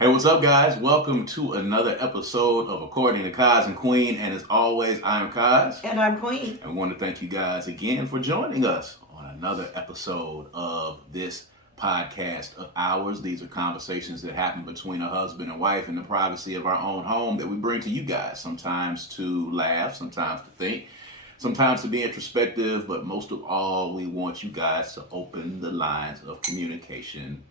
Hey, what's up, guys? Welcome to another episode of According to Kaz Queen. And as always, I'm Kaz. And I'm Queen. And we want to thank you guys again for joining us on another episode of this podcast of ours. These are conversations that happen between a husband and wife in the privacy of our own home that we bring to you guys, sometimes to laugh, sometimes to think, sometimes to be introspective, but most of all, we want you guys to open the lines of communication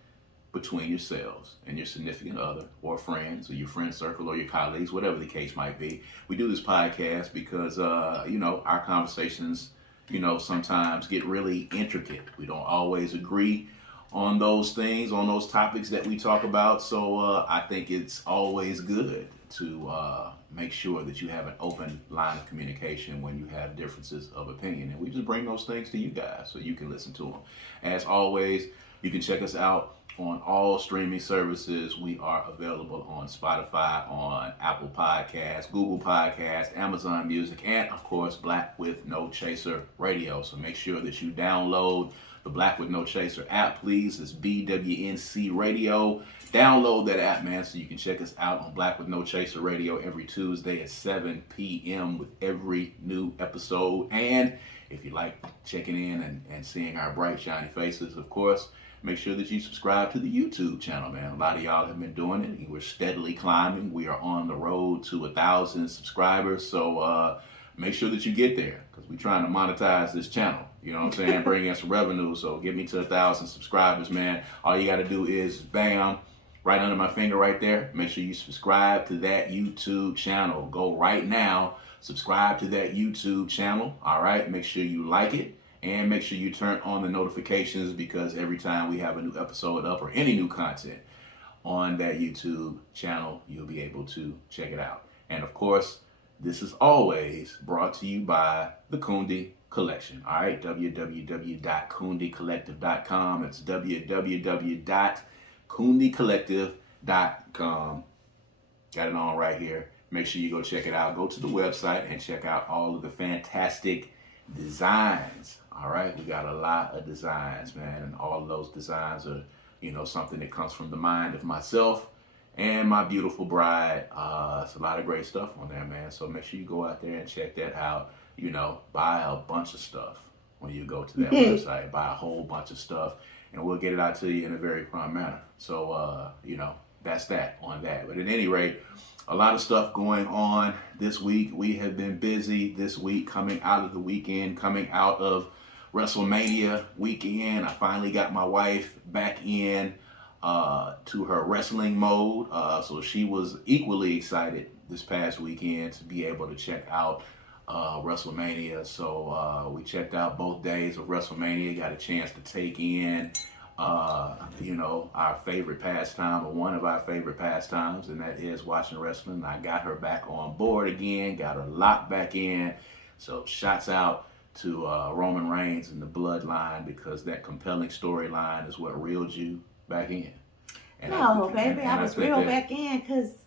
between yourselves and your significant other or friends or your friend circle or your colleagues, whatever the case might be. We do this podcast because, our conversations, sometimes get really intricate. We don't always agree on those things, on those topics that we talk about. So I think it's always good to make sure that you have an open line of communication when you have differences of opinion. And we just bring those things to you guys so you can listen to them. As always, you can check us out on all streaming services. We are available on Spotify, on Apple Podcasts, Google Podcasts, Amazon Music, and of course, Black with No Chaser Radio. So make sure that you download the Black with No Chaser app, please. It's BWNC Radio. Download that app, man, so you can check us out on Black with No Chaser Radio every Tuesday at 7 p.m. with every new episode. And if you like checking in and seeing our bright, shiny faces, of course, make sure that you subscribe to the YouTube channel, man. A lot of y'all have been doing it. We're steadily climbing. We are on the road to 1,000 subscribers. So make sure that you get there because we're trying to monetize this channel. You know what I'm saying? Bring in some revenue. So get me to 1,000 subscribers, man. All you got to do is, bam, right under my finger right there. Make sure you subscribe to that YouTube channel. Go right now. Subscribe to that YouTube channel. All right. Make sure you like it. And make sure you turn on the notifications because every time we have a new episode up or any new content on that YouTube channel, you'll be able to check it out. And of course, this is always brought to you by the Kundi Collection. All right, www.kundicollective.com. It's www.kundicollective.com. Got it on right here. Make sure you go check it out. Go to the website and check out all of the fantastic designs. All right, we got a lot of designs, man, and all of those designs are, something that comes from the mind of myself and my beautiful bride. It's a lot of great stuff on there, man. So make sure you go out there and check that out. Buy a bunch of stuff when you go to that website. Buy a whole bunch of stuff, and we'll get it out to you in a very prompt manner. So, that's that on that. But at any rate, a lot of stuff going on this week. We have been busy this week coming out of the weekend, coming out of WrestleMania weekend. I finally got my wife back in to her wrestling mode. So she was equally excited this past weekend to be able to check out WrestleMania. So we checked out both days of WrestleMania, got a chance to take in our favorite pastime, or one of our favorite pastimes, and that is watching wrestling. I got her back on board again, got her locked back in. So shouts out to Roman Reigns and the bloodline, because that compelling storyline is what reeled you back in. And I was reeled back in because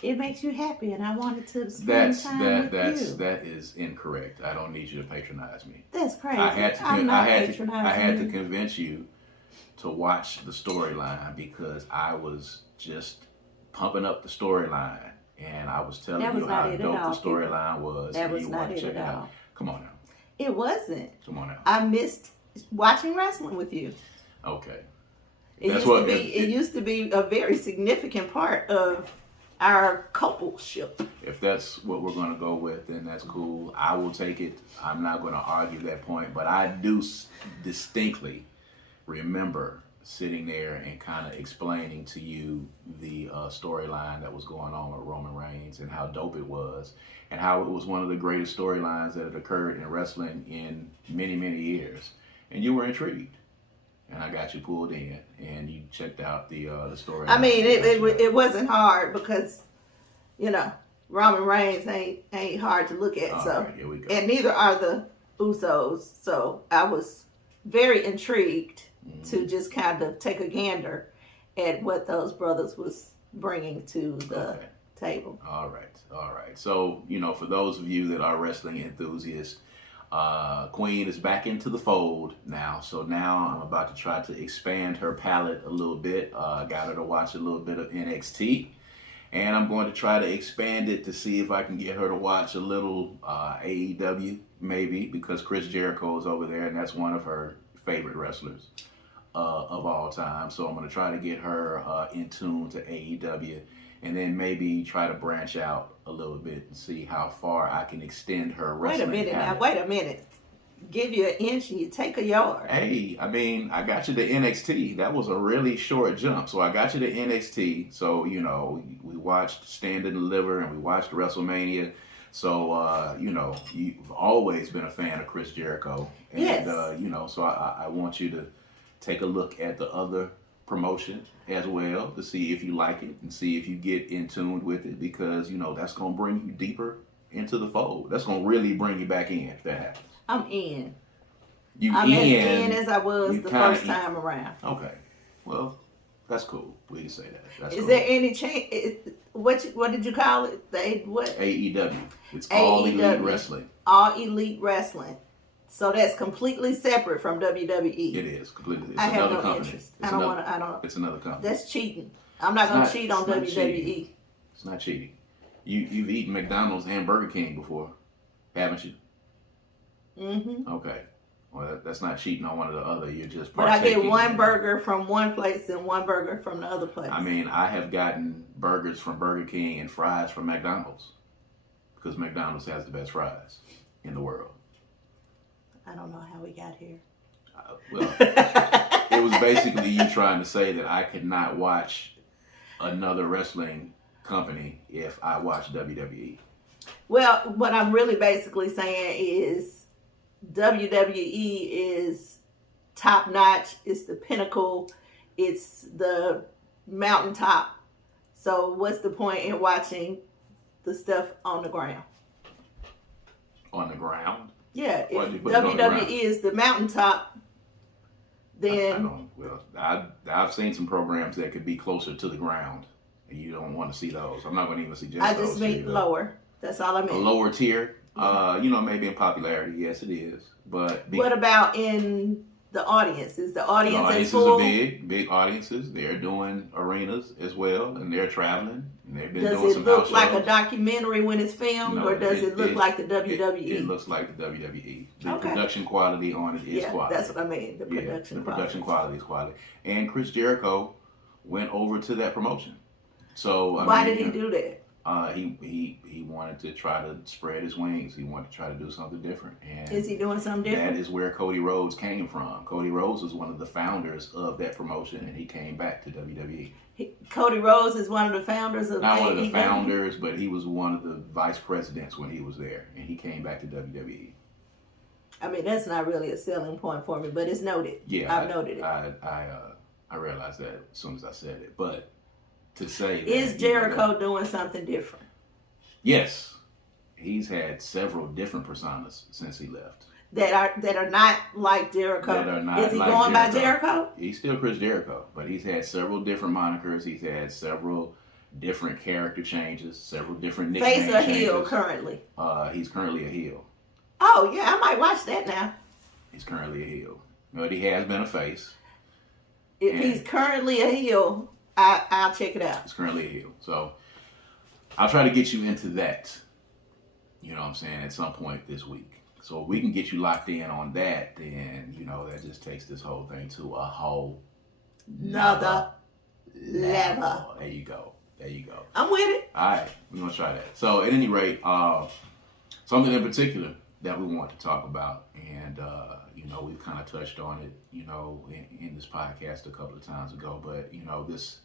it makes you happy, and I wanted to spend time with you. That is incorrect. I don't need you to patronize me. That's crazy. I had to convince you to watch the storyline because I was just pumping up the storyline, and I was telling you how dope the storyline was. That was not it at all. Come on now. It wasn't. Come on now. I missed watching wrestling with you. Okay. It used to be a very significant part of our coupleship. If that's what we're going to go with, then that's cool. I will take it. I'm not going to argue that point, but I do distinctly remember sitting there and kind of explaining to you the storyline that was going on with Roman Reigns and how dope it was, and how it was one of the greatest storylines that had occurred in wrestling in many, many years. And you were intrigued. And I got you pulled in, and you checked out the story. I mean, it wasn't hard because, Roman Reigns ain't hard to look at. So, right, here we go. And neither are the Usos. So I was very intrigued to just kind of take a gander at what those brothers was bringing to the table. All right. So, for those of you that are wrestling enthusiasts, Queen is back into the fold now, so now I'm about to try to expand her palette a little bit. Got her to watch a little bit of NXT, and I'm going to try to expand it to see if I can get her to watch a little AEW, maybe, because Chris Jericho is over there, and that's one of her favorite wrestlers of all time. So I'm going to try to get her in tune to AEW, and then maybe try to branch out a little bit and see how far I can extend her wrestling. Wait a minute. Give you an inch and you take a yard. Hey, I mean, I got you to NXT. That was a really short jump. So I got you to NXT. So, you know, we watched Stand and Deliver and we watched WrestleMania. So, you know, you've always been a fan of Chris Jericho. And, yes. You know, so I want you to take a look at the other promotion as well to see if you like it and see if you get in tune with it, because, you know, that's going to bring you deeper into the fold. That's going to really bring you back in if that happens. I'm in. I'm as in as I was the first time around. Okay. Well, that's cool. We can say that. That's Is cool. there any change? What did you call it? What? AEW. It's AEW. All Elite Wrestling. All Elite Wrestling. So that's completely separate from WWE. It is completely. It's I have another no company. interest. It's I don't another, want to. I don't. It's another company. That's cheating. I'm not going to cheat on WWE. Cheating. It's not cheating. You've eaten McDonald's and Burger King before, haven't you? Mm-hmm. Okay. Well, that's not cheating on one or the other. You're just. But I get one burger from one place and one burger from the other place. I mean, I have gotten burgers from Burger King and fries from McDonald's, because McDonald's has the best fries in the world. I don't know how we got here. Well, it was basically you trying to say that I could not watch another wrestling company if I watch WWE. Well, what I'm really basically saying is WWE is top notch. It's the pinnacle. It's the mountaintop. So what's the point in watching the stuff on the ground? On the ground? Yeah, if WWE is the mountaintop, then I've seen some programs that could be closer to the ground, and you don't want to see those. I'm not going to even suggest I those. just mean lower. That's all I mean. A lower tier. You know, maybe in popularity, yes, it is. But what about in the audience? Is the audience audiences full? are big audiences. They're doing arenas as well, and they're traveling. And they've been does doing it some look house like shows. A documentary when it's filmed, or does it look like the WWE? It looks like the WWE. The Okay. production quality on it is quality. That's what I mean. The production quality is quality. And Chris Jericho went over to that promotion. So why did he do that? He wanted to try to spread his wings. He wanted to try to do something different. And is he doing something different? That is where Cody Rhodes came from. Cody Rhodes was one of the founders of that promotion, and he came back to WWE. Cody Rhodes is one of the founders of Not AEW? one of the founders, but he was one of the vice presidents when he was there, and he came back to WWE. I mean, that's not really a selling point for me, but it's noted. Yeah, I've noted it. I realized that as soon as I said it, but to say is that, Jericho doing something different? Yes, he's had several different personas since he left. That are not like Jericho. That are not is he like going Jericho. by Jericho? He's still Chris Jericho, but he's had several different monikers. He's had several different character changes, several different nickname changes. Face or changes. heel currently? He's currently a heel. Oh yeah, I might watch that now. He's currently a heel, but he has been a face. If he's currently a heel, I'll check it out. He's currently a heel, so I'll try to get you into that. You know what I'm saying, at some point this week. So if we can get you locked in on that, then, you know, that just takes this whole thing to a whole nother level. There you go. I'm with it. All right, we're going to try that. So at any rate, something in particular that we want to talk about, and, you know, we've kind of touched on it, you know, in this podcast a couple of times ago, but, you know, this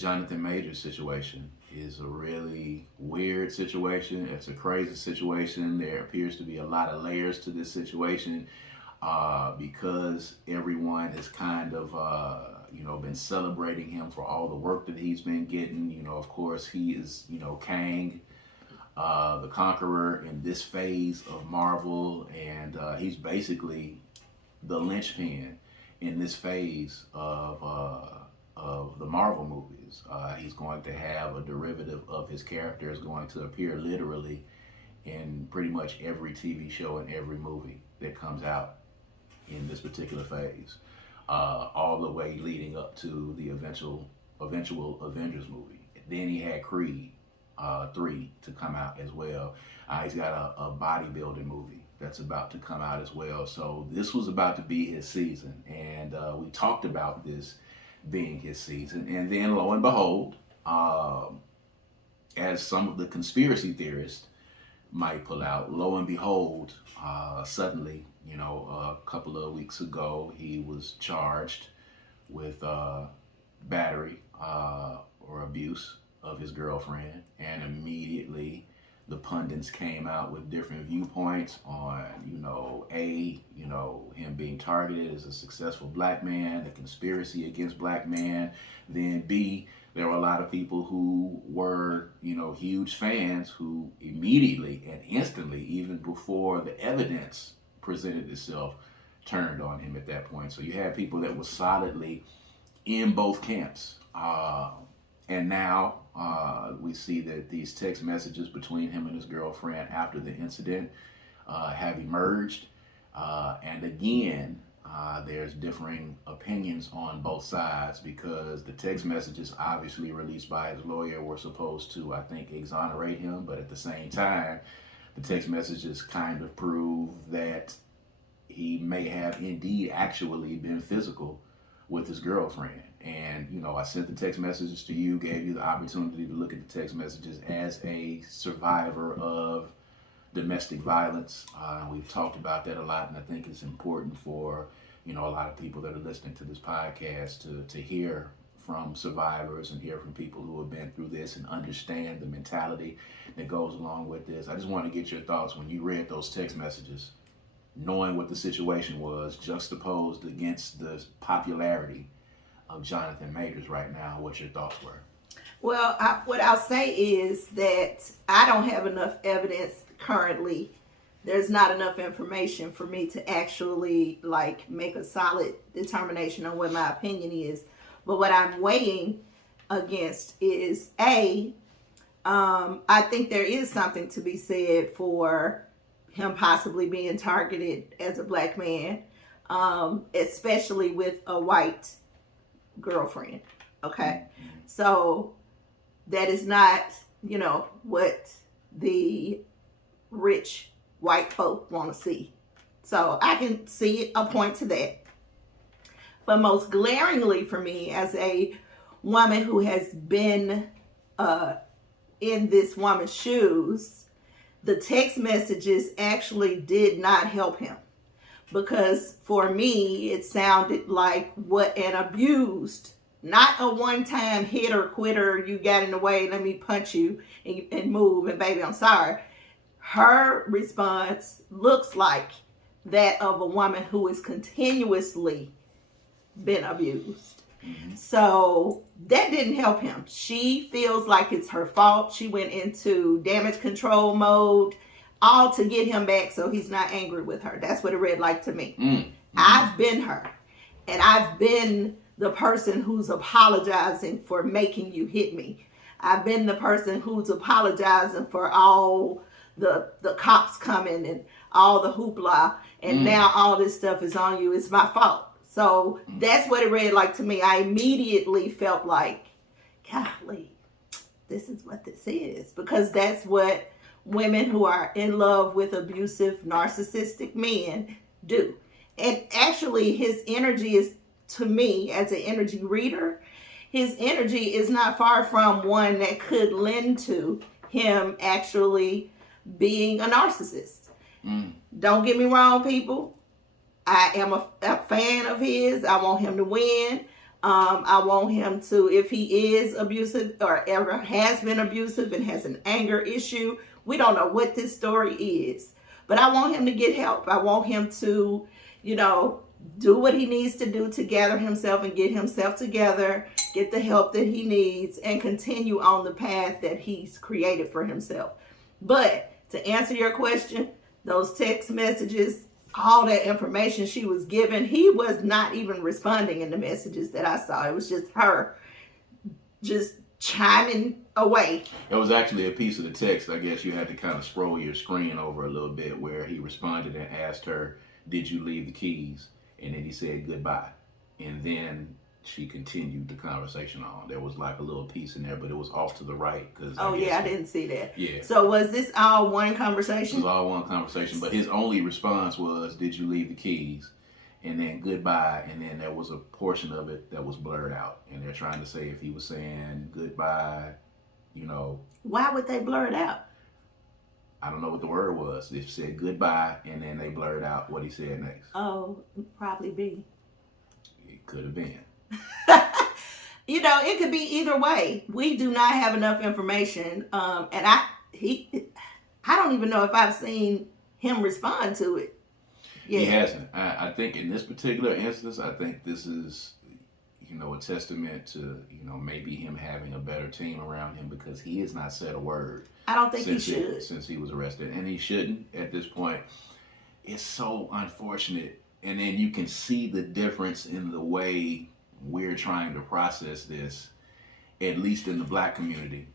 Jonathan Majors situation is a really weird situation. It's a crazy situation. There appears to be a lot of layers to this situation because everyone has kind of, you know, been celebrating him for all the work that he's been getting. You know, of course, he is, you know, Kang, the Conqueror in this phase of Marvel, and he's basically the linchpin in this phase of the Marvel movies. He's going to have a derivative of his character is going to appear literally in pretty much every TV show and every movie that comes out in this particular phase, all the way leading up to the eventual Avengers movie. Then he had Creed 3 to come out as well. He's got a bodybuilding movie that's about to come out as well. So this was about to be his season, and we talked about this being his season. And then lo and behold, as some of the conspiracy theorists might pull out, lo and behold, suddenly, a couple of weeks ago, he was charged with battery or abuse of his girlfriend, and immediately the pundits came out with different viewpoints on, him being targeted as a successful black man, the conspiracy against black men. Then B, there were a lot of people who were, huge fans who immediately and instantly, even before the evidence presented itself, turned on him at that point. So you had people that were solidly in both camps. And now we see that these text messages between him and his girlfriend after the incident have emerged. And again, there's differing opinions on both sides, because the text messages obviously released by his lawyer were supposed to, I think, exonerate him. But at the same time, the text messages kind of prove that he may have indeed actually been physical with his girlfriend. And, I sent the text messages to you, gave you the opportunity to look at the text messages as a survivor of domestic violence. We've talked about that a lot, and I think it's important for, a lot of people that are listening to this podcast to hear from survivors and hear from people who have been through this and understand the mentality that goes along with this. I just want to get your thoughts when you read those text messages, knowing what the situation was, juxtaposed against the popularity of Jonathan Majors right now. What your thoughts were? Well, what I'll say is that I don't have enough evidence currently. There's not enough information for me to actually make a solid determination on what my opinion is. But what I'm weighing against is I think there is something to be said for him possibly being targeted as a black man, especially with a white girlfriend. Okay. So that is not, what the rich white folk want to see. So I can see a point to that. But most glaringly for me, as a woman who has been in this woman's shoes, the text messages actually did not help him. Because for me, it sounded like what an abused, not a one-time hit or quitter, you got in the way, let me punch you and move, and baby, I'm sorry. Her response looks like that of a woman who is continuously been abused. Mm-hmm. So that didn't help him. She feels like it's her fault. She went into damage control mode, all to get him back so he's not angry with her. That's what it read like to me. Mm-hmm. I've been her, and I've been the person who's apologizing for making you hit me. I've been the person who's apologizing for all the cops coming and all the hoopla, and now all this stuff is on you. It's my fault. So that's what it read like to me. I immediately felt like, golly, this is what this is. Because that's what women who are in love with abusive, narcissistic men do. And actually, his energy is, to me, as an energy reader, his energy is not far from one that could lend to him actually being a narcissist. Don't get me wrong, people. I am a fan of his. I want him to win. I want him to, if he is abusive or ever has been abusive and has an anger issue, we don't know what this story is. But I want him to get help. I want him to, do what he needs to do to gather himself and get himself together, get the help that he needs, and continue on the path that he's created for himself. But to answer your question, those text messages, all that information she was given, he was not even responding in the messages that I saw. It was just her just chiming away. It was actually a piece of the text. I guess you had to kind of scroll your screen over a little bit where he responded and asked her, "Did you leave the keys?" And then he said goodbye. And then she continued the conversation on. There was like a little piece in there, but it was off to the right. I didn't see that. Yeah. So was this all one conversation? It was all one conversation, but his only response was, "Did you leave the keys?" And then goodbye, and then there was a portion of it that was blurred out. And they're trying to say if he was saying goodbye, Why would they blur it out? I don't know what the word was. They said goodbye, and then they blurred out what he said next. Oh, probably be. It could have been. It could be either way. We do not have enough information, and I don't even know if I've seen him respond to it. Yeah. He hasn't. I think in this particular instance, I think this is, a testament to, maybe him having a better team around him, because he has not said a word. I don't think he should. Since he was arrested. And he shouldn't at this point. It's so unfortunate. And then you can see the difference in the way we're trying to process this, at least in the Black community.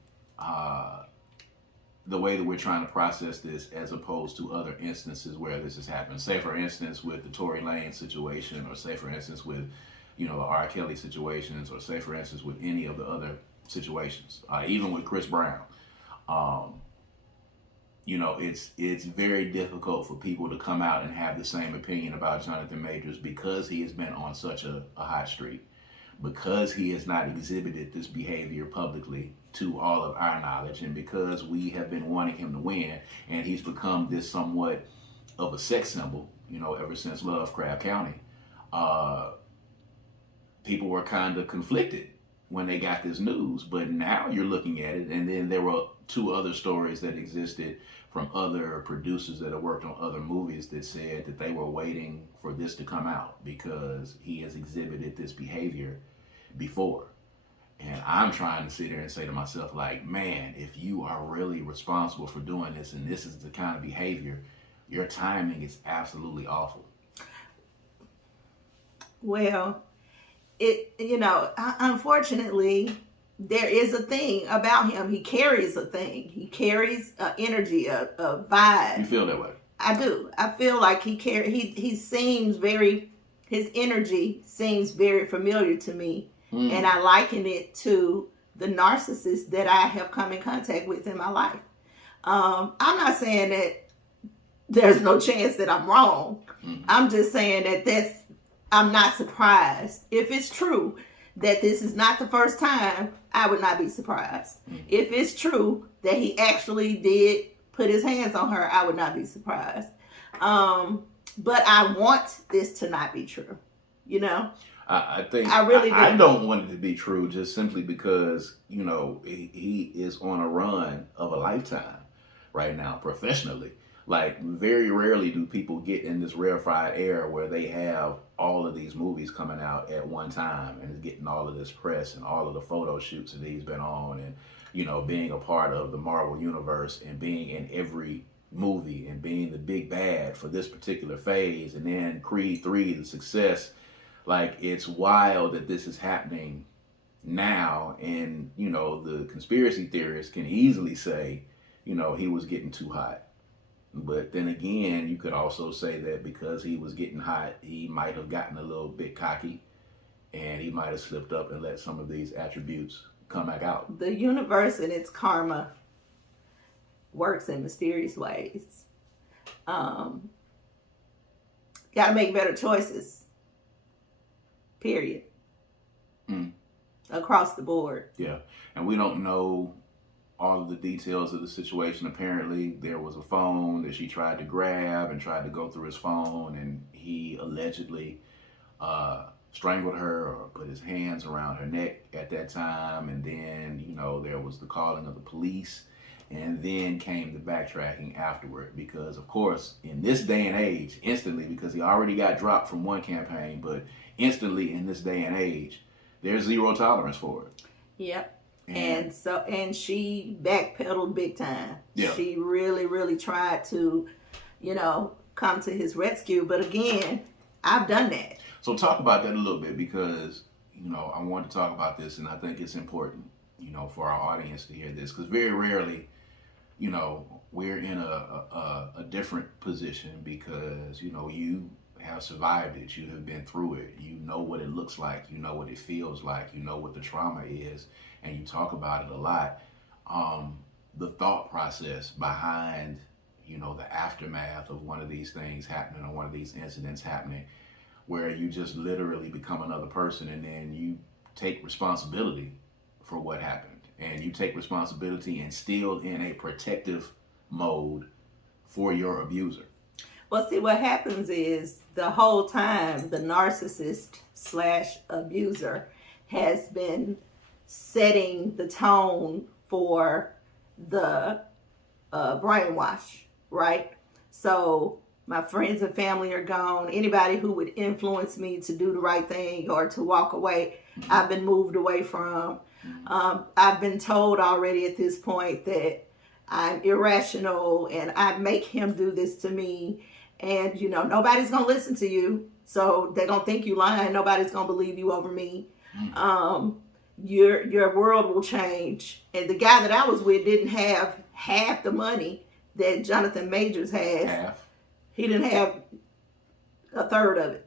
The way that we're trying to process this as opposed to other instances where this has happened. Say, for instance, with the Tory Lanez situation, or say, for instance, with, the R. Kelly situations, or say, for instance, with any of the other situations, even with Chris Brown. It's very difficult for people to come out and have the same opinion about Jonathan Majors, because he has been on such a hot streak, because he has not exhibited this behavior publicly to all of our knowledge, and because we have been wanting him to win, and he's become this somewhat of a sex symbol, ever since Lovecraft County. People were kind of conflicted when they got this news, but now you're looking at it, and then there were 2 other stories that existed from other producers that have worked on other movies that said that they were waiting for this to come out because he has exhibited this behavior before. And I'm trying to sit here and say to myself, like, man, if you are really responsible for doing this, and this is the kind of behavior, your timing is absolutely awful. Well, unfortunately, there is a thing about him. He carries a thing. He carries energy, a vibe. You feel that way? I do. I feel like he seems his energy seems very familiar to me. And I liken it to the narcissists that I have come in contact with in my life. I'm not saying that there's no chance that I'm wrong. I'm just saying that I'm not surprised. If it's true that this is not the first time, I would not be surprised. If it's true that he actually did put his hands on her, I would not be surprised. But I want this to not be true, I think I really I don't want it to be true, just simply because, he is on a run of a lifetime right now, professionally. Like, very rarely do people get in this rarefied air where they have all of these movies coming out at one time and getting all of this press and all of the photo shoots that he's been on, and, being a part of the Marvel universe and being in every movie and being the big bad for this particular phase, and then Creed 3, the success. Like, it's wild that this is happening now, and, the conspiracy theorists can easily say, he was getting too hot. But then again, you could also say that because he was getting hot, he might have gotten a little bit cocky, and he might have slipped up and let some of these attributes come back out. The universe and its karma works in mysterious ways. Got to make better choices. Period. Across the board. Yeah. And we don't know all of the details of the situation. Apparently, there was a phone that she tried to grab and tried to go through his phone, and he allegedly strangled her or put his hands around her neck at that time. And then, there was the calling of the police, and then came the backtracking afterward, because, of course, in this day and age, instantly, because he already got dropped from one campaign, but instantly in this day and age, there's zero tolerance for it. Yep. And she backpedaled big time. Yeah. She really, really tried to, come to his rescue. But again, I've done that. So talk about that a little bit, because, I want to talk about this, and I think it's important. for our audience to hear this, because very rarely, we're in a different position because, you have survived it. You have been through it. You know what it looks like. You know what it feels like. You know what the trauma is, and you talk about it a lot. The thought process behind, the aftermath of one of these things happening or one of these incidents happening, where you just literally become another person, and then you take responsibility for what happened, and you take responsibility and still in a protective mode for your abuser. Well, see, what happens is the whole time the narcissist / abuser has been setting the tone for the brainwash, right? So my friends and family are gone. Anybody who would influence me to do the right thing or to walk away, I've been moved away from. I've been told already at this point that I'm irrational and I make him do this to me. And, nobody's going to listen to you. So they're going to think you lying. Nobody's going to believe you over me. Your world will change. And the guy that I was with didn't have half the money that Jonathan Majors has. Half. He didn't have a third of it.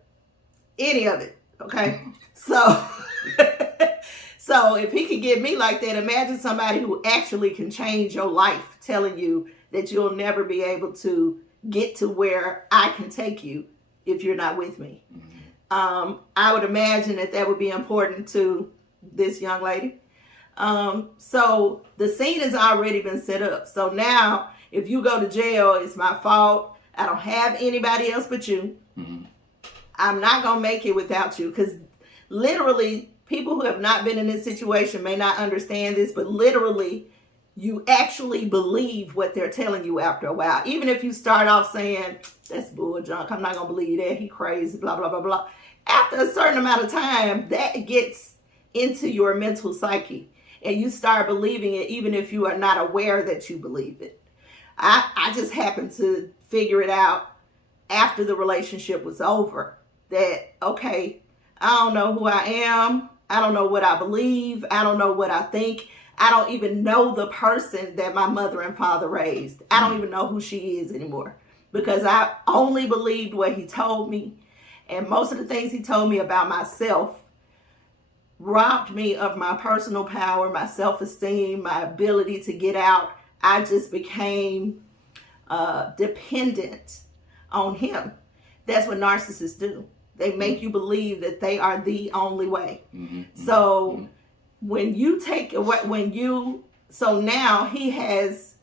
Any of it. Okay? So if he could get me like that, imagine somebody who actually can change your life telling you that you'll never be able to get to where I can take you if you're not with me. I would imagine that would be important to this young lady. So the scene has already been set up. So now if you go to jail, it's my fault. I don't have anybody else but you. I'm not going to make it without you, because literally people who have not been in this situation may not understand this, but literally you actually believe what they're telling you after a while. Even if you start off saying, that's bull junk, I'm not going to believe that, he crazy, blah, blah, blah, blah. After a certain amount of time, that gets into your mental psyche, and you start believing it even if you are not aware that you believe it. I just happened to figure it out after the relationship was over that, okay, I don't know who I am. I don't know what I believe. I don't know what I think. I don't even know the person that my mother and father raised. I don't even know who she is anymore, because I only believed what he told me. And most of the things he told me about myself robbed me of my personal power, my self-esteem, my ability to get out. I just became dependent on him. That's what narcissists do. They make you believe that they are the only way. So when you take so now he has,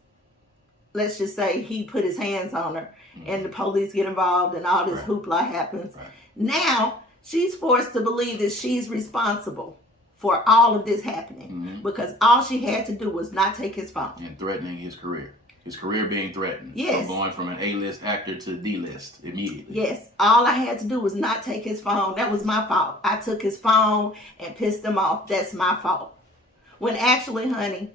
let's just say he put his hands on her and the police get involved and all this hoopla happens. Now she's forced to believe that she's responsible for all of this happening because all she had to do was not take his phone. And threatening his career. His career being threatened. Yes. From going from an A-list actor to D-list immediately. Yes. All I had to do was not take his phone. That was my fault. I took his phone and pissed him off. That's my fault. When actually, honey,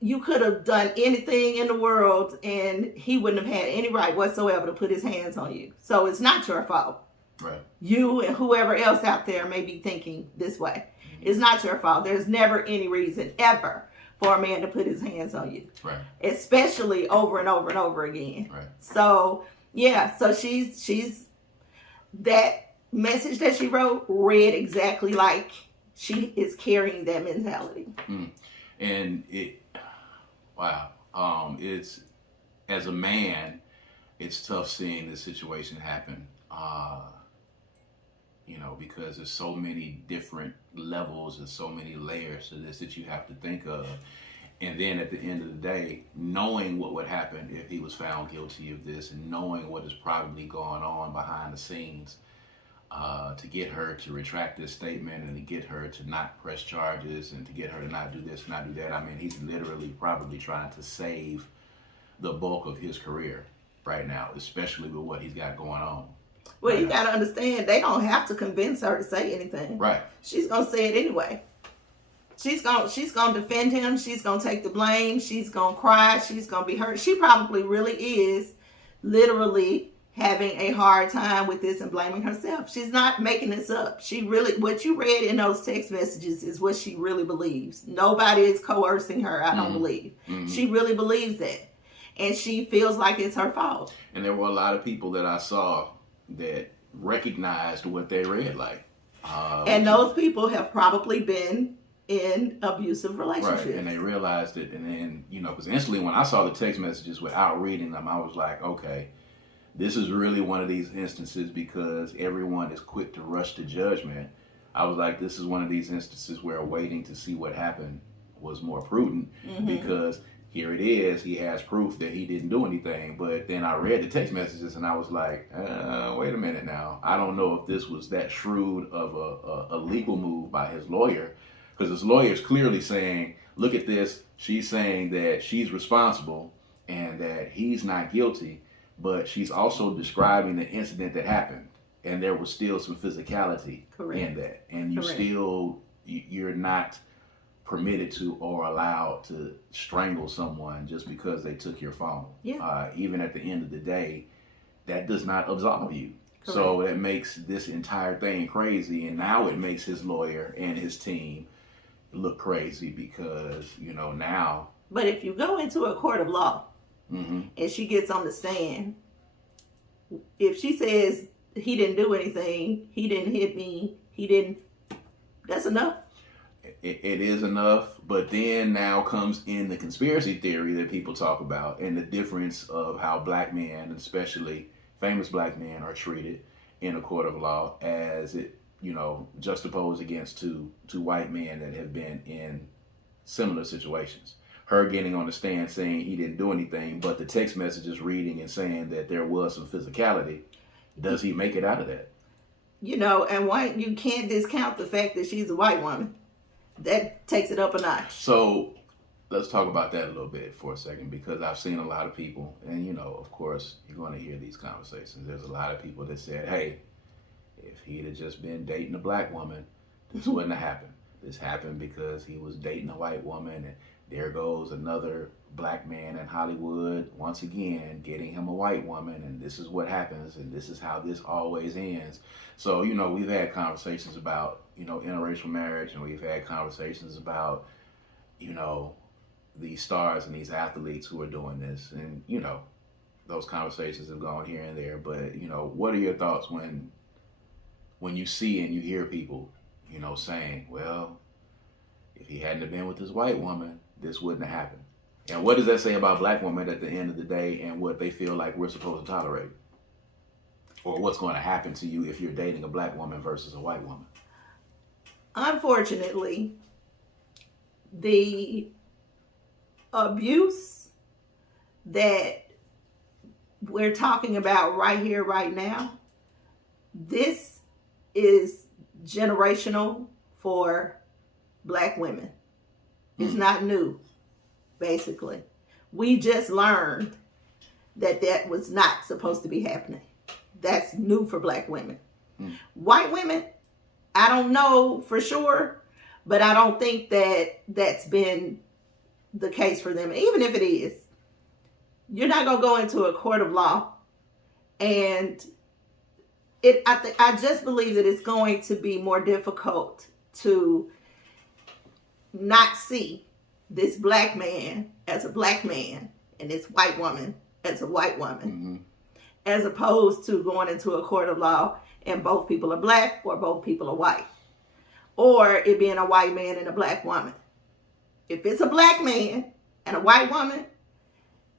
you could have done anything in the world and he wouldn't have had any right whatsoever to put his hands on you. So it's not your fault. Right. You and whoever else out there may be thinking this way. It's not your fault. There's never any reason ever for a man to put his hands on you. Right. Especially over and over and over again. Right. So, yeah. So she's that message that she wrote read exactly like she is carrying that mentality. And it's, as a man, it's tough seeing this situation happen. Because there's so many different levels and so many layers to this that you have to think of. And then at the end of the day, knowing what would happen if he was found guilty of this and knowing what is probably going on behind the scenes to get her to retract this statement and to get her to not press charges and to get her to not do this, not do that. I mean, he's literally probably trying to save the bulk of his career right now, especially with what he's got going on. Well, you got to understand, they don't have to convince her to say anything. Right. She's going to say it anyway. She's going to defend him. She's going to take the blame. She's going to cry. She's going to be hurt. She probably really is literally having a hard time with this and blaming herself. She's not making this up. She really, what you read in those text messages is what she really believes. Nobody is coercing her, I don't believe. She really believes that. And she feels like it's her fault. And there were a lot of people that I saw that recognized what they read like. And those people have probably been in abusive relationships. Right, and they realized it. And then, because instantly when I saw the text messages without reading them, I was like, okay, this is really one of these instances because everyone is quick to rush to judgment. I was like, this is one of these instances where waiting to see what happened was more prudent because here it is. He has proof that he didn't do anything. But then I read the text messages and I was like, wait a minute now. I don't know if this was that shrewd of a legal move by his lawyer, because his lawyer is clearly saying, look at this. She's saying that she's responsible and that he's not guilty. But she's also describing the incident that happened, and there was still some physicality in that, and you're not permitted to or allowed to strangle someone just because they took your phone. Even at the end of the day, that does not absolve you. Correct. So it makes this entire thing crazy, and now it makes his lawyer and his team look crazy because now. But if you go into a court of law. And she gets on the stand. If she says he didn't do anything, he didn't hit me, that's enough. It is enough, but then now comes in the conspiracy theory that people talk about and the difference of how black men, especially famous black men, are treated in a court of law as it, juxtaposed against two white men that have been in similar situations. Her getting on the stand saying he didn't do anything, but the text messages reading and saying that there was some physicality. Does he make it out of that? And you can't discount the fact that she's a white woman. That takes it up a notch. So let's talk about that a little bit for a second, because I've seen a lot of people, and of course, you're going to hear these conversations. There's a lot of people that said, hey, if he'd have just been dating a black woman, this wouldn't have happened. This happened because he was dating a white woman, and there goes another black man in Hollywood, once again, getting him a white woman, and this is what happens, and this is how this always ends. So, we've had conversations about, interracial marriage, and we've had conversations about, these stars and these athletes who are doing this, and, those conversations have gone here and there, but, what are your thoughts when you see and you hear people, saying, well, if he hadn't have been with this white woman, this wouldn't have happened. And what does that say about black women at the end of the day and what they feel like we're supposed to tolerate? Or what's going to happen to you if you're dating a black woman versus a white woman? Unfortunately, the abuse that we're talking about right here, right now, this is generational for black women. It's not new, basically. We just learned that was not supposed to be happening. That's new for black women. White women, I don't know for sure, but I don't think that's been the case for them. Even if it is, you're not going to go into a court of law, and I just believe that it's going to be more difficult to not see this black man as a black man and this white woman as a white woman, as opposed to going into a court of law and both people are black or both people are white, or it being a white man and a black woman. If it's a black man and a white woman,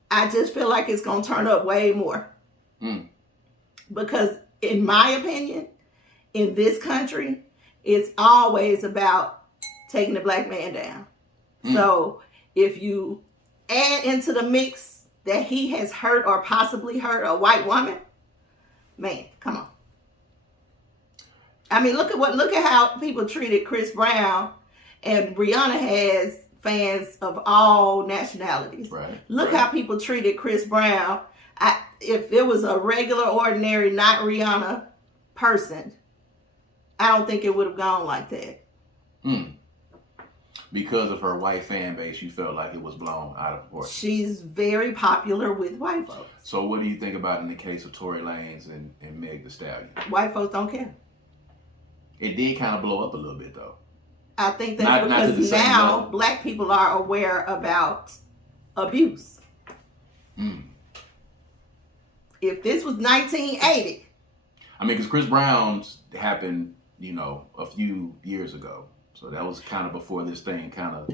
I just feel like it's going to turn up way more. Because in my opinion, in this country, it's always about taking the black man down. So if you add into the mix that he has hurt or possibly hurt a white woman, man, come on. I mean, look at how people treated Chris Brown, and Rihanna has fans of all nationalities. Right. Look how people treated Chris Brown. If it was a regular, ordinary, not Rihanna person, I don't think it would have gone like that. because of her white fan base, you felt like it was blown out of proportion. She's very popular with white folks. So what do you think about in the case of Tory Lanez and Meg Thee Stallion? White folks don't care. It did kind of blow up a little bit, though. I think that's because now black people are aware about abuse. If this was 1980. I mean, because Chris Brown's happened, a few years ago. So that was kind of before this thing kind of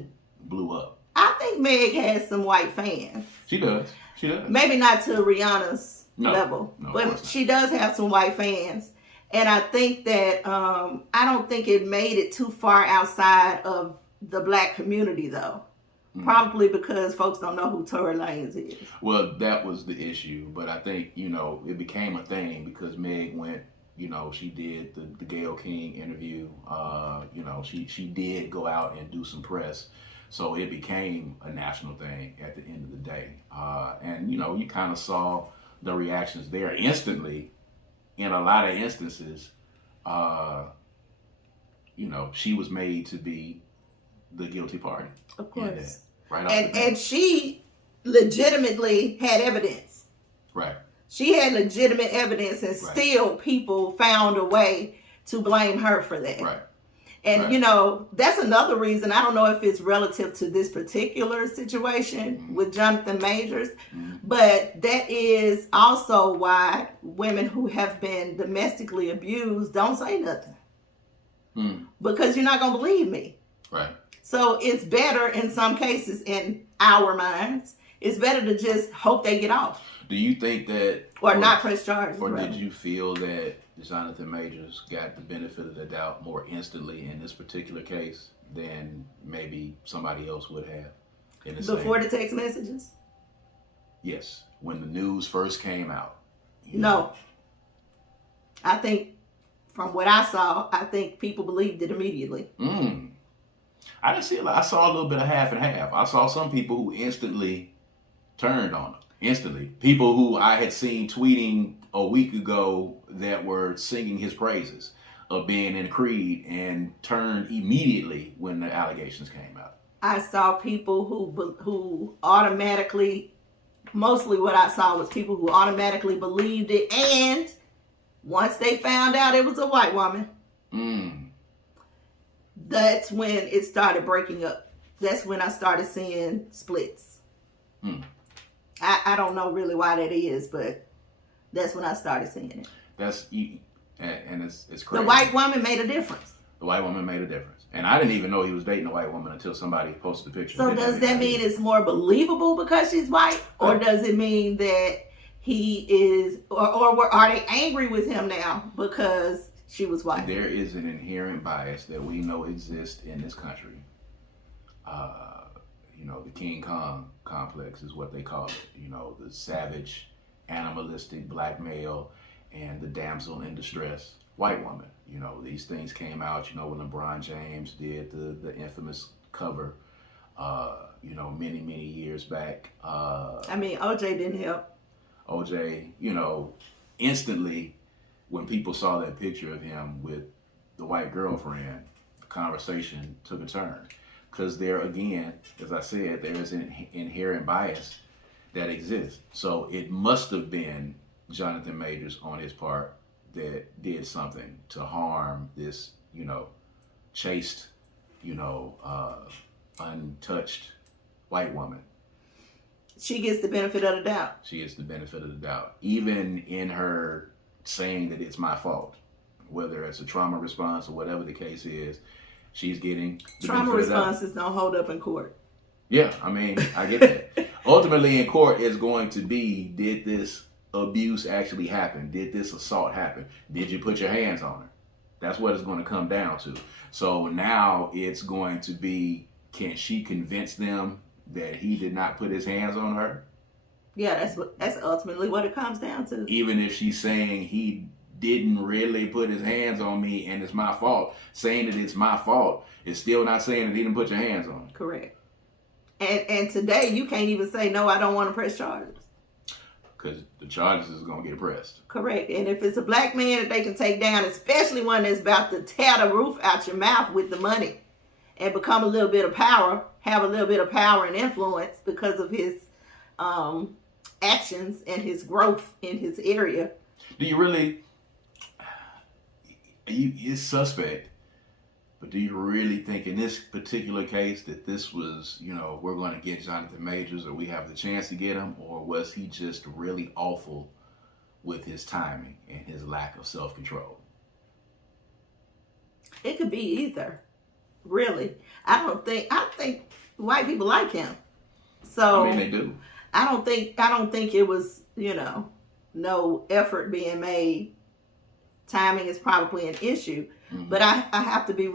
blew up. I think Meg has some white fans. She does. Maybe not to Rihanna's level, but she does have some white fans. And I think that, I don't think it made it too far outside of the black community, though. Probably because folks don't know who Tory Lanez is. Well, that was the issue. But I think, it became a thing because Meg went, she did the Gayle King interview. She did go out and do some press. So it became a national thing at the end of the day. And, you kind of saw the reactions there instantly. In a lot of instances, she was made to be the guilty party. Of course. Right off and she legitimately had evidence. Right. She had legitimate evidence, and still people found a way to blame her for that. Right. And, that's another reason. I don't know if it's relative to this particular situation with Jonathan Majors, but that is also why women who have been domestically abused don't say nothing. Because you're not going to believe me. Right. So it's better in some cases, in our minds, it's better to just hope they get off. Do you think that... Or not press charges. Or did you feel that Jonathan Majors got the benefit of the doubt more instantly in this particular case than maybe somebody else would have? Before the text messages? Yes. When the news first came out. No. I think, from what I saw, I think people believed it immediately. I didn't see a lot. I saw a little bit of half and half. I saw some people who instantly turned on him. Instantly. People who I had seen tweeting a week ago that were singing his praises of being in Creed and turned immediately when the allegations came out. I saw people who automatically, mostly what I saw was people who automatically believed it, and once they found out it was a white woman, that's when it started breaking up. That's when I started seeing splits. I don't know really why that is, but that's when I started seeing it. And it's crazy. The white woman made a difference. The white woman made a difference. And I didn't even know he was dating a white woman until somebody posted the picture. So does that mean it's more believable because she's white? Or does it mean that he is, or are they angry with him now because she was white? There is an inherent bias that we know exists in this country. The King Kong complex is what they call it. The savage, animalistic black male and the damsel in distress white woman. These things came out, when LeBron James did the infamous cover, many, many years back. OJ didn't help. OJ, instantly when people saw that picture of him with the white girlfriend, the conversation took a turn. Because there, again, as I said, there is an inherent bias that exists. So it must have been Jonathan Majors on his part that did something to harm this, chaste, untouched white woman. She gets the benefit of the doubt. She gets the benefit of the doubt. Even in her saying that it's my fault, whether it's a trauma response or whatever the case is, she's getting the trauma responses don't hold up in court. Yeah, I get that. Ultimately, in court, it's going to be, did this abuse actually happen? Did this assault happen? Did you put your hands on her? That's what it's going to come down to. So now it's going to be, can she convince them that he did not put his hands on her? Yeah, that's ultimately what it comes down to. Even if she's saying he didn't really put his hands on me and it's my fault, saying that it's my fault is still not saying that he didn't put your hands on me. Correct. And today you can't even say, no, I don't want to press charges. Because the charges is going to get pressed. Correct. And if it's a black man that they can take down, especially one that's about to tear the roof out your mouth with the money, and become a little bit of power, have a little bit of power and influence because of his actions and his growth in his area. Do you really? It's suspect, but do you really think in this particular case that this was, we're going to get Jonathan Majors or we have the chance to get him, or was he just really awful with his timing and his lack of self-control? It could be either. Really. I think white people like him. So I mean, they do. I don't think it was, no effort being made. Timing is probably an issue. Mm-hmm. But I have to be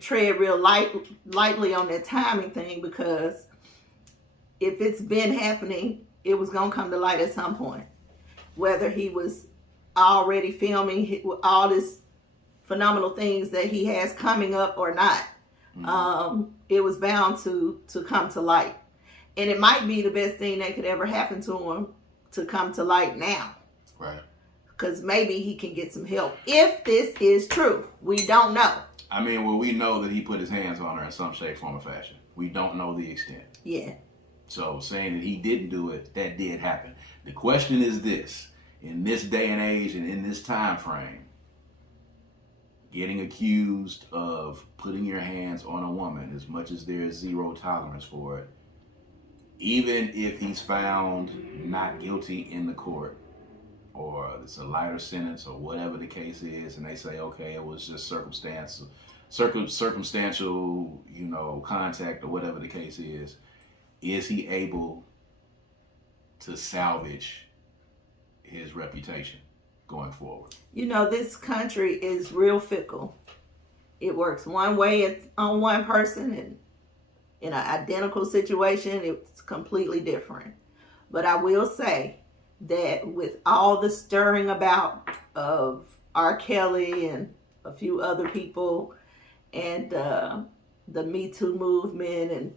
tread real lightly on that timing thing, because if it's been happening, it was going to come to light at some point. Whether he was already filming all this phenomenal things that he has coming up or not, it was bound to come to light. And it might be the best thing that could ever happen to him to come to light now. Right. Because maybe he can get some help. If this is true, we don't know. I mean, well, we know that he put his hands on her in some shape, form, or fashion. We don't know the extent. Yeah. So saying that he didn't do it, that did happen. The question is this: in this day and age and in this time frame, getting accused of putting your hands on a woman, as much as there is zero tolerance for it, even if he's found not guilty in the court, or it's a lighter sentence, or whatever the case is, and they say, okay, it was just circumstantial, contact, or whatever the case is he able to salvage his reputation going forward? This country is real fickle. It works one way on one person, and in an identical situation, it's completely different. But I will say that with all the stirring about of R. Kelly and a few other people, and the Me Too movement, and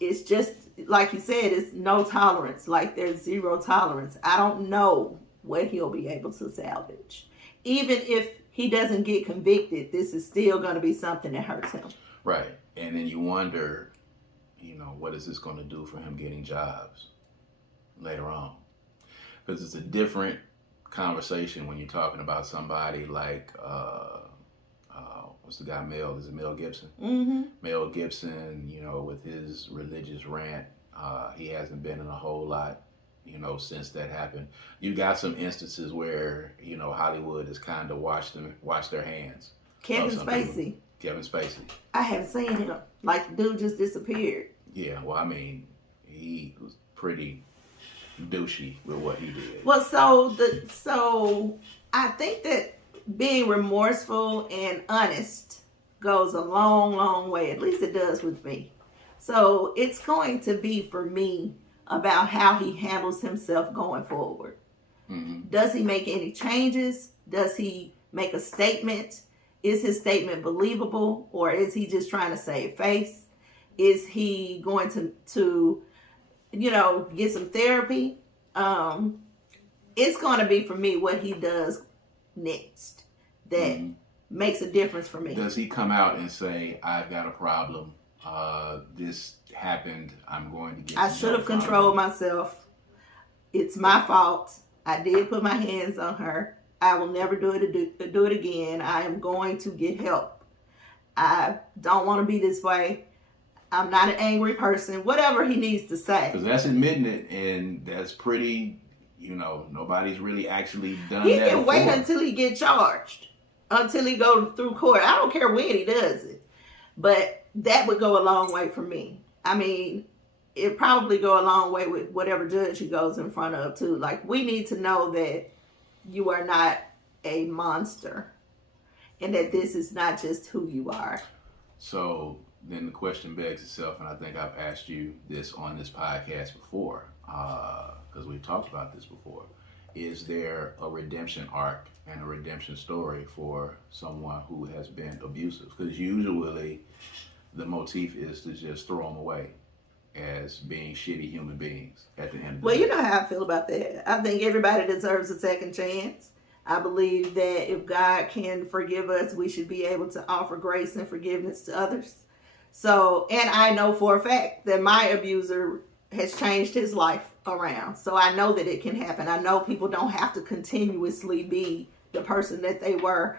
it's just, like you said, it's no tolerance. Like, there's zero tolerance. I don't know what he'll be able to salvage. Even if he doesn't get convicted, this is still going to be something that hurts him. Right. And then you wonder, what is this going to do for him getting jobs later on? Because it's a different conversation when you're talking about somebody like, what's the guy, Mel? Is it Mel Gibson? Mm-hmm. Mel Gibson, with his religious rant, he hasn't been in a whole lot, since that happened. You got some instances where, Hollywood has kind of washed their hands. Kevin Spacey. Kevin Spacey. I haven't seen him. Like, the dude just disappeared. Yeah, well, I mean, he was pretty douchey with what he did. Well, so I think that being remorseful and honest goes a long, long way. At least it does with me. So it's going to be, for me, about how he handles himself going forward. Mm-hmm. Does he make any changes? Does he make a statement? Is his statement believable, or is he just trying to save face? Is he going to get some therapy? It's going to be, for me, what he does next that makes a difference for me. Does he come out and say, I've got a problem, this happened, I'm going to get I should have controlled myself. It's my fault. I did put my hands on her. I will never do it again. I am going to get help. I don't want to be this way. I'm not an angry person. Whatever he needs to say. Because that's admitting it, and that's pretty, nobody's really actually done that. He can wait until he get charged, until he go through court. I don't care when he does it. But that would go a long way for me. I mean, it probably go a long way with whatever judge he goes in front of, too. Like, we need to know that you are not a monster, and that this is not just who you are. So then the question begs itself, and I think I've asked you this on this podcast before, because we've talked about this before. Is there a redemption arc and a redemption story for someone who has been abusive? Because usually the motif is to just throw them away as being shitty human beings at the end of the day. Well, you know how I feel about that. I think everybody deserves a second chance. I believe that if God can forgive us, we should be able to offer grace and forgiveness to others. So, and I know for a fact that my abuser has changed his life around. So I know that it can happen. I know people don't have to continuously be the person that they were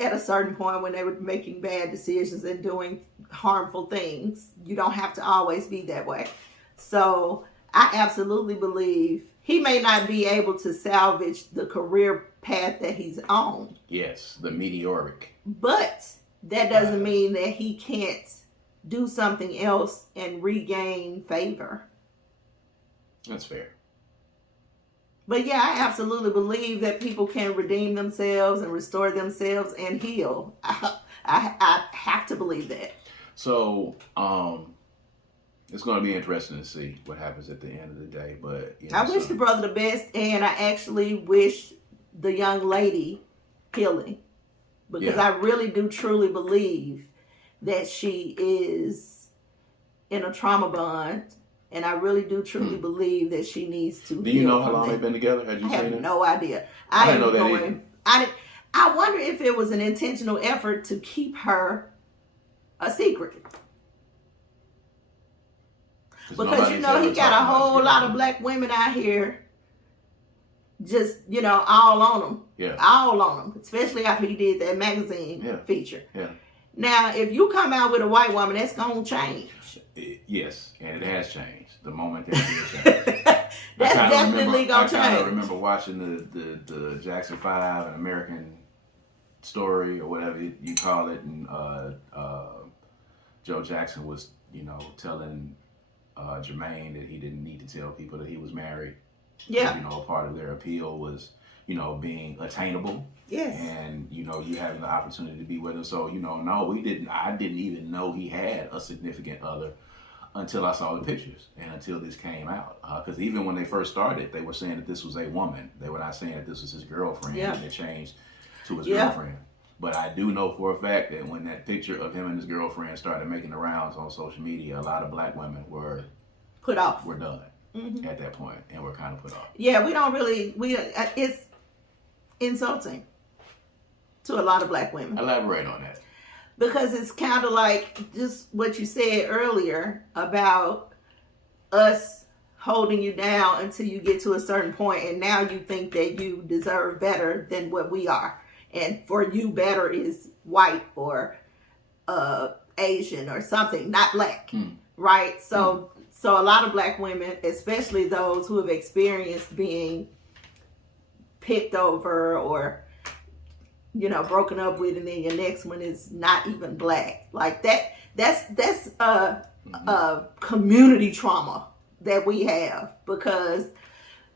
at a certain point when they were making bad decisions and doing harmful things. You don't have to always be that way. So I absolutely believe he may not be able to salvage the career path that he's on. Yes, the meteoric. But that doesn't mean that he can't do something else and regain favor. That's fair. But yeah, I absolutely believe that people can redeem themselves and restore themselves and heal. I have to believe that. So, it's going to be interesting to see what happens at the end of the day. But I wish the brother the best, and I actually wish the young lady healing, because I really do truly believe that she is in a trauma bond, and I really do truly believe that she needs to. Do you know how long they've been together? I have no idea. I didn't know that either. I wonder if it was an intentional effort to keep her a secret. Because he got a whole lot of black women out here just, all on him. Yeah. All on him. Especially after he did that magazine feature. Yeah. Now, if you come out with a white woman, that's going to change. Yes, and it has changed. The moment that it changed. That's definitely going to change. I remember watching the Jackson 5, an American story, or whatever you call it, and Joe Jackson was, telling Jermaine that he didn't need to tell people that he was married. Yeah. A part of their appeal was, being attainable. Yes. And, you having the opportunity to be with him. So, no, I didn't even know he had a significant other until I saw the pictures and until this came out. Because even when they first started, they were saying that this was a woman. They were not saying that this was his girlfriend. Yeah. And it changed to his girlfriend. But I do know for a fact that when that picture of him and his girlfriend started making the rounds on social media, a lot of black women were put off. Were done at that point, and were kind of put off. Yeah, it's insulting to a lot of black women. Elaborate on that. Because it's kind of like just what you said earlier about us holding you down until you get to a certain point, and now you think that you deserve better than what we are. And for you, better is white or Asian or something, not black, right? So a lot of black women, especially those who have experienced being picked over or, broken up with, and then your next one is not even black. Like that's a community trauma that we have, because,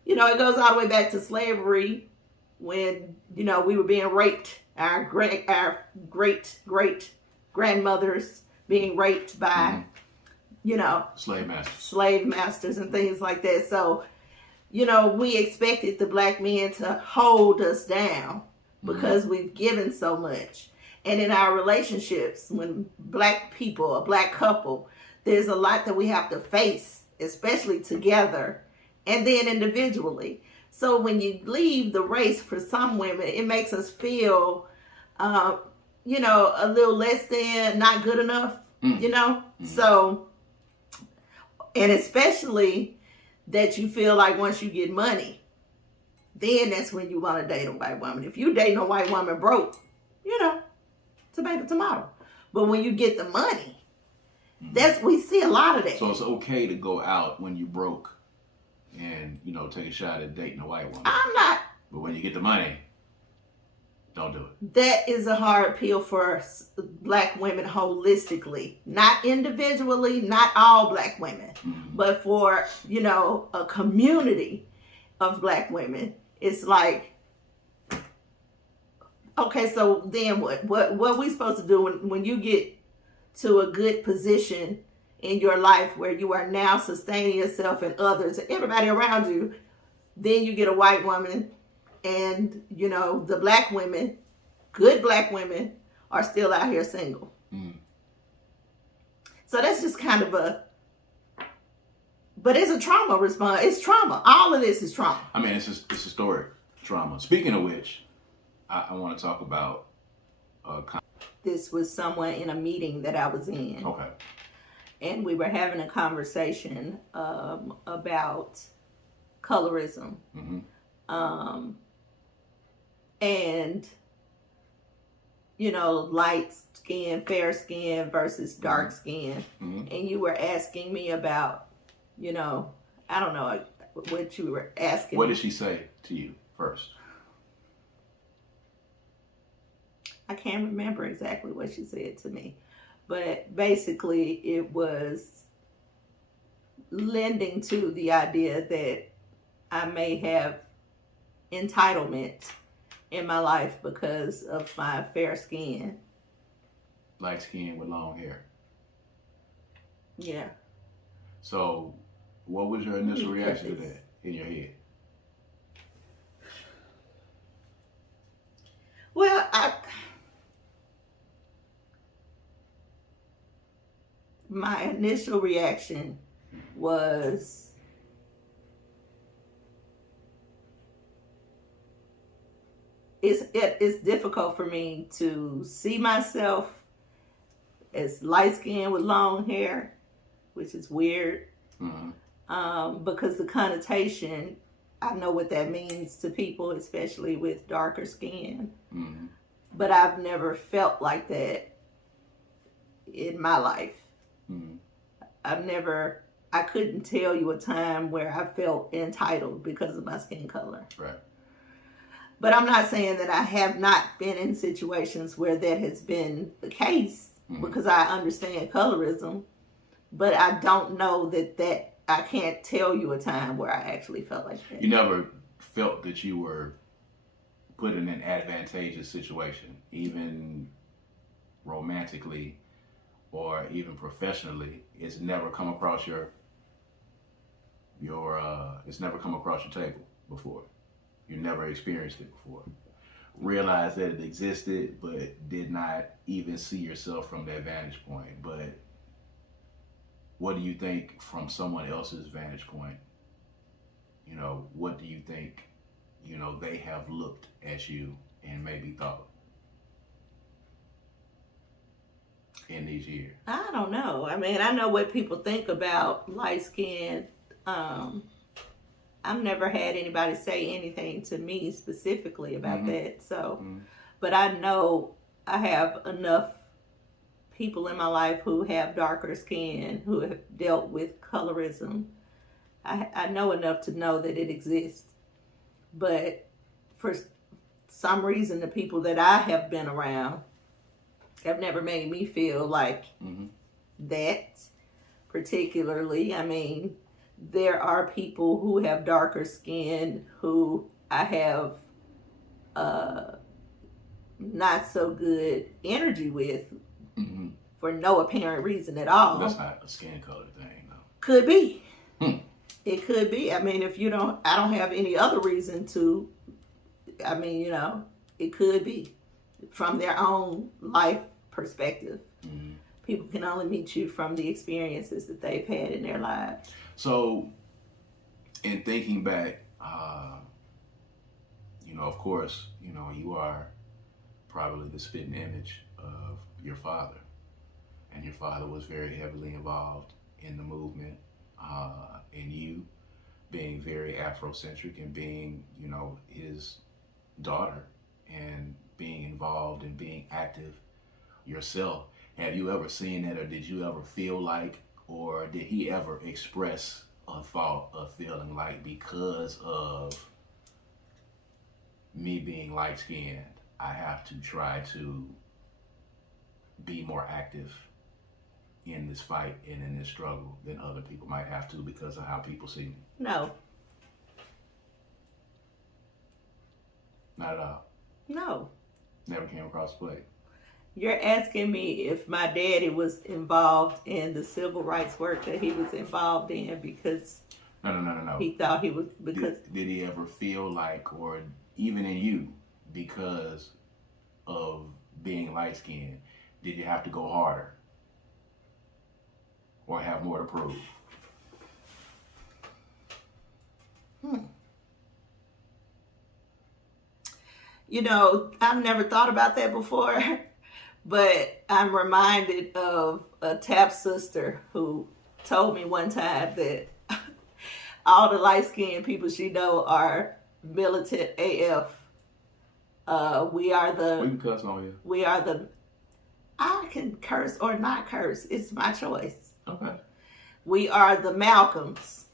it goes all the way back to slavery, when, we were being raped, our great grandmothers being raped by, slave masters and things like that. So, we expected the black men to hold us down because we've given so much. And in our relationships, when black people, a black couple, there's a lot that we have to face, especially together and then individually. So when you leave the race for some women, it makes us feel, a little less than, not good enough, So, and especially that you feel like once you get money, then that's when you want to date a white woman. If you dating a white woman broke, tomato. But when you get the money, we see a lot of that. So it's okay to go out when you broke and, take a shot at dating a white woman. I'm not. But when you get the money, don't do it. That is a hard pill for black women holistically. Not individually, not all black women. But for, a community of black women, it's like, okay, so then what? What we supposed to do when you get to a good position in your life where you are now sustaining yourself and others and everybody around you? Then you get a white woman, and the black women, good black women, are still out here single. So that's just kind of but it's a trauma response. It's trauma. All of this is trauma. I mean, it's historic trauma. Speaking of which, I want to talk about This was someone in a meeting that I was in. Okay. And we were having a conversation about colorism. Mm-hmm. And, you know, light skin, fair skin versus dark skin. Mm-hmm. And you were asking me about, you know, I don't know what you were asking. What did she say to you first? I can't remember exactly what she said to me. But basically, it was lending to the idea that I may have entitlement in my life because of my fair skin. Light skin with long hair. Yeah. So, what was your initial reaction to that in your head? Well, my initial reaction was it's difficult for me to see myself as light skinned with long hair, which is weird. Mm-hmm. Because the connotation, I know what that means to people, especially with darker skin. Mm-hmm. But I've never felt like that in my life. Mm-hmm. I couldn't tell you a time where I felt entitled because of my skin color. Right. But I'm not saying that I have not been in situations where that has been the case, because I understand colorism, but I don't know that I can't tell you a time where I actually felt like that. You never felt that you were put in an advantageous situation, even romantically or even professionally. It's never come across it's never come across your table before. You never experienced it before. Realized that it existed, but did not even see yourself from that vantage point. But what do you think from someone else's vantage point? You know, what do you think, you know, they have looked at you and maybe thought in these years? I don't know. I mean, I know what people think about light skin. I've never had anybody say anything to me specifically about that. So, but I know I have enough people in my life who have darker skin, who have dealt with colorism. I know enough to know that it exists. But for some reason, the people that I have been around have never made me feel like that particularly. I mean, there are people who have darker skin who I have not so good energy with for no apparent reason at all. That's not a skin color thing, though. Could be. It could be. I mean, I don't have any other reason to. I mean, you know, it could be from their own life perspective. People can only meet you from the experiences that they've had in their lives. So, in thinking back, you know, of course, you know, you are probably the spitting image of your father. And your father was very heavily involved in the movement, and you being very Afrocentric and being, you know, his daughter and being involved and being active yourself. Have you ever seen that, or did you ever feel like, or did he ever express a thought of feeling like, because of me being light-skinned, I have to try to be more active in this fight and in this struggle than other people might have to because of how people see me? No. Not at all? No. Never came across the plate? You're asking me if my daddy was involved in the civil rights work that he was involved in because No. he thought he was, because did he ever feel like, or even in you, because of being light-skinned, did you have to go harder or have more to prove? You know, I've never thought about that before, but I'm reminded of a tap sister who told me one time that all the light-skinned people she know are militant AF. We are the. We can cuss on you. We are the. I can curse or not curse. It's my choice. Okay. We are the Malcolms,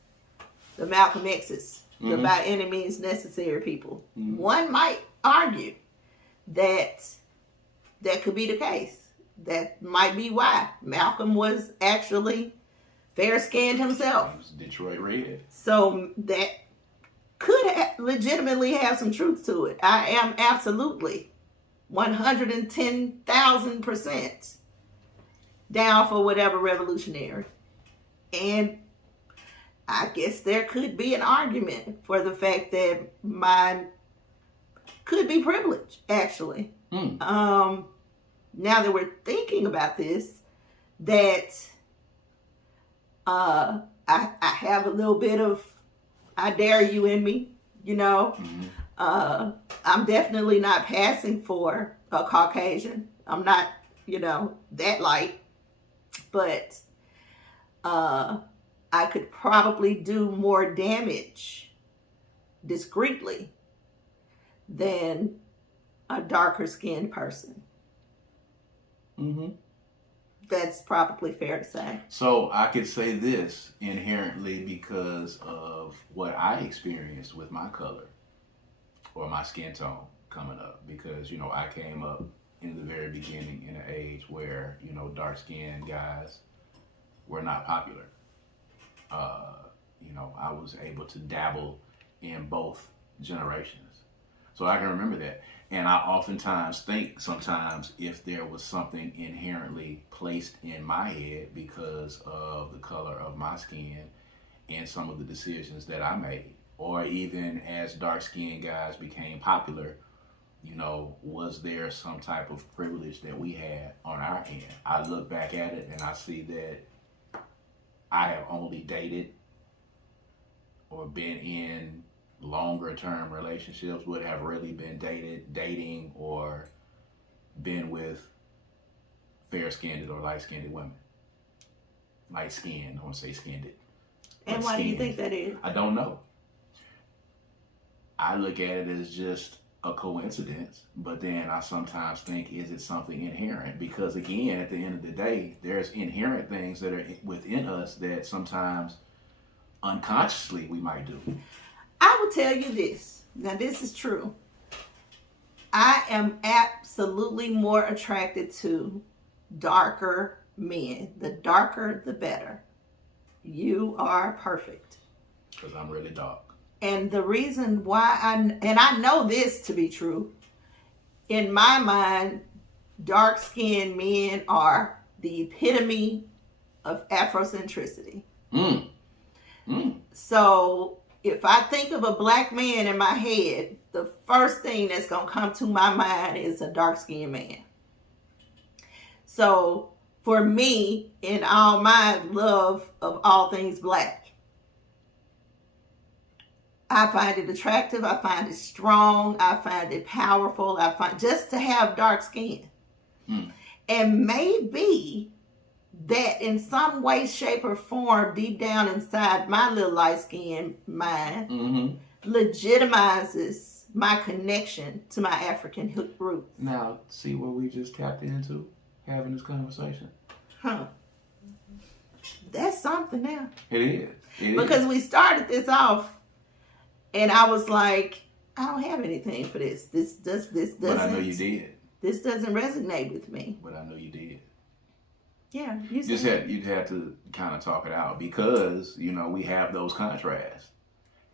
the Malcolm X's, the Mhm. by any means necessary people. Mhm. One might argue that that could be the case. That might be why Malcolm was actually fair-skinned himself. It was Detroit Red. So that could legitimately have some truth to it. I am absolutely 110,000% down for whatever revolutionary. And I guess there could be an argument for the fact that mine could be privilege, actually. Now that we're thinking about this, that I have a little bit of I dare you in me, you know. Mm-hmm. I'm definitely not passing for a Caucasian. I'm not, you know, that light. But I could probably do more damage discreetly than a darker skinned person. Mm-hmm. That's probably fair to say. So I could say this inherently because of what I experienced with my color or my skin tone coming up. Because, you know, I came up in the very beginning in an age where, you know, dark-skinned guys were not popular. You know, I was able to dabble in both generations. So I can remember that. And I oftentimes think sometimes if there was something inherently placed in my head because of the color of my skin and some of the decisions that I made, or even as dark-skinned guys became popular, you know, was there some type of privilege that we had on our end? I look back at it and I see that I have only dated or been in longer term relationships, would have really been dating or been with fair-skinned or light-skinned women. Light-skinned, I want to say skinned. And why do you think that is? I don't know. I look at it as just a coincidence, but then I sometimes think, is it something inherent? Because again, at the end of the day, there's inherent things that are within us that sometimes unconsciously we might do. I will tell you this. Now, this is true. I am absolutely more attracted to darker men. The darker, the better. You are perfect. Because I'm really dark. And the reason why I know this to be true, in my mind, dark-skinned men are the epitome of Afrocentricity. So if I think of a black man in my head, the first thing that's going to come to my mind is a dark-skinned man. So for me, in all my love of all things black, I find it attractive. I find it strong. I find it powerful. I find just to have dark skin. And maybe that in some way, shape, or form, deep down inside my little light skin mind, legitimizes my connection to my African roots. Now, see what we just tapped into having this conversation? That's something now. It is. Because we started this off and I was like, I don't have anything for this. This doesn't. But I know you did. This doesn't resonate with me. But I know you did. Yeah, you'd have to kind of talk it out because, you know, we have those contrasts.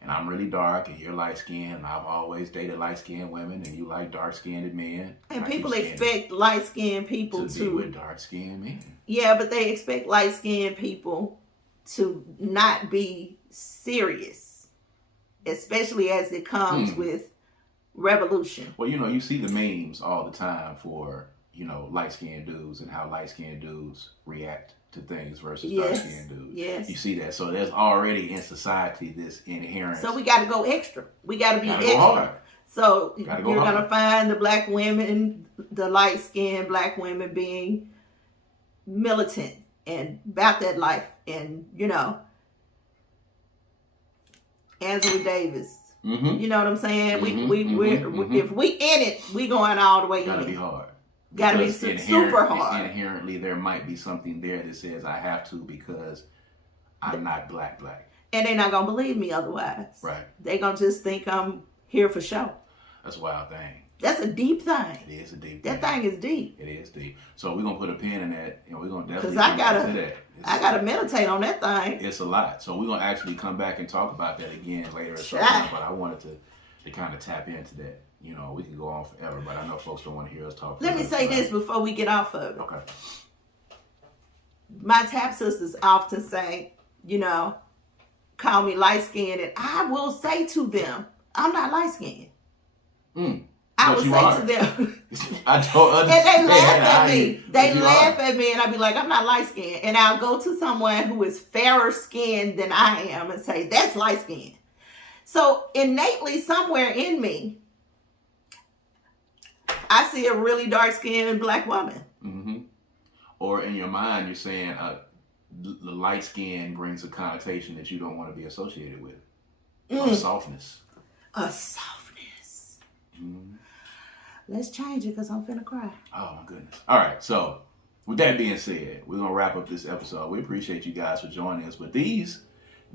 And I'm really dark and you're light skinned and I've always dated light skinned women and you like dark skinned men. And people expect light skinned people to be with dark skinned men. Yeah, but they expect light skinned people to not be serious, especially as it comes with revolution. Well, you know, you see the memes all the time for, you know, light-skinned dudes and how light-skinned dudes react to things versus dark-skinned dudes. Yes. You see that. So there's already in society this inherent. So we got to go extra. We got to be extra. Go hard. So Gotta you're go hard. going to find the black women, the light-skinned black women being militant and about that life. And, Angela Davis. Mm-hmm. You know what I'm saying? Mm-hmm. If we in it, we going all the way Gotta in. be hard. Gotta be super hard. Inherently, there might be something there that says I have to because I'm not black. And they're not going to believe me otherwise. Right. They're going to just think I'm here for show. That's a wild thing. That's a deep thing. It is a deep thing. That thing is deep. It is deep. So we're going to put a pin in that, and we're going to definitely come back to that. I got to meditate on that thing. It's a lot. So we're going to actually come back and talk about that again later. But I wanted to kind of tap into that. We could go on forever, but I know folks don't want to hear us talk. Let me say this before we get off of it. Okay. My tap sisters often say, call me light-skinned, and I will say to them, I'm not light-skinned. I will say to them, I don't understand. and they laugh at me. They laugh at me, and I'll be like, I'm not light-skinned. And I'll go to someone who is fairer skinned than I am and say, that's light-skinned. So innately, somewhere in me, I see a really dark-skinned black woman. Mm-hmm. Or in your mind, you're saying the light skin brings a connotation that you don't want to be associated with. A softness. A softness. Mm-hmm. Let's change it because I'm finna cry. Oh, my goodness. All right. So, with that being said, we're going to wrap up this episode. We appreciate you guys for joining us. But these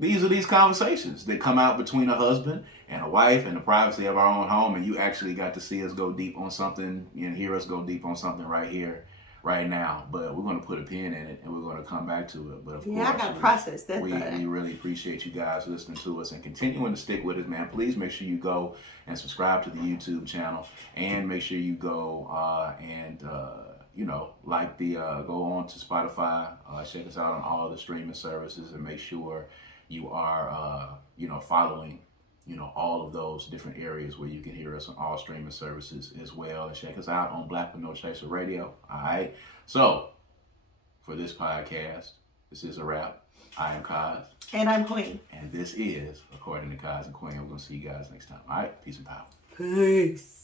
are these conversations that come out between a husband and a wife in the privacy of our own home. And you actually got to see us go deep on something and hear us go deep on something right here, right now. But we're going to put a pin in it and we're going to come back to it. But of course, I got to process that. We really appreciate you guys listening to us and continuing to stick with us, man. Please make sure you go and subscribe to the YouTube channel and make sure you go go on to Spotify, check us out on all the streaming services, and make sure you are, following, all of those different areas where you can hear us on all streaming services as well. And check us out on Black with No Chaser Radio. All right. So for this podcast, this is a wrap. I am Kaz. And I'm Queen. And this is According to Kaz Queen. We're going to see you guys next time. All right. Peace and power. Peace.